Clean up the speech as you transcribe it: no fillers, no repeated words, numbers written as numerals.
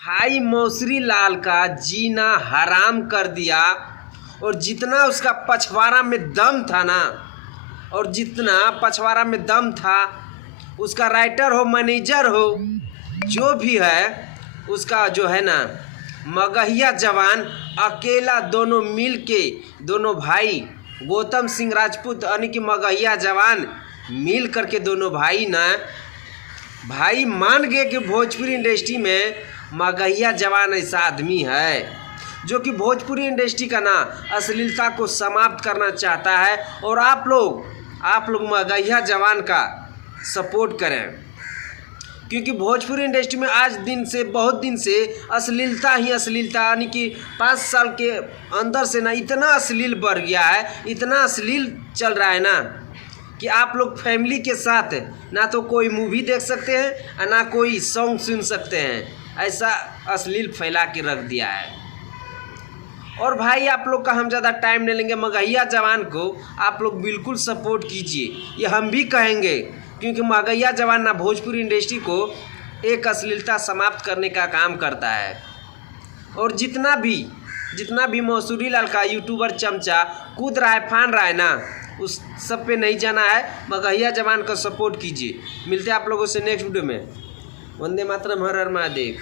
भाई मौसरी लाल का जीना हराम कर दिया। और जितना उसका पछवाड़ा में दम था ना, और जितना पछवाड़ा में दम था, उसका राइटर हो मैनेजर हो जो भी है, उसका जो है ना मगहिया जवान अकेला दोनों मिल के, दोनों भाई गौतम सिंह राजपूत यानी कि मगहिया जवान मिल करके दोनों भाई ना भाई मान गए कि भोजपुरी इंडस्ट्री में मगहिया जवान ऐसा आदमी है जो कि भोजपुरी इंडस्ट्री का ना अश्लीलता को समाप्त करना चाहता है। और आप लोग मगहिया जवान का सपोर्ट करें, क्योंकि भोजपुरी इंडस्ट्री में आज बहुत दिन से अश्लीलता ही अश्लीलता, यानी कि 5 साल के अंदर से ना इतना अश्लील बढ़ गया है, इतना अश्लील चल रहा है ना कि आप लोग फैमिली के साथ ना तो कोई मूवी देख सकते हैं और ना कोई सॉन्ग सुन सकते हैं। ऐसा अश्लील फैला के रख दिया है। और भाई आप लोग का हम ज़्यादा टाइम नहीं लेंगे, मगहिया जवान को आप लोग बिल्कुल सपोर्ट कीजिए, ये हम भी कहेंगे, क्योंकि मगहिया जवान ना भोजपुरी इंडस्ट्री को एक अश्लीलता समाप्त करने का काम करता है। और जितना भी मौसरी लाल का यूट्यूबर चमचा कूद रहा है, फान रहा है ना, उस सब पे नहीं जाना है। मगहिया जवान का सपोर्ट कीजिए। मिलते हैं आप लोगों से नेक्स्ट वीडियो में। वंदे मातरम, हर हर महादेव।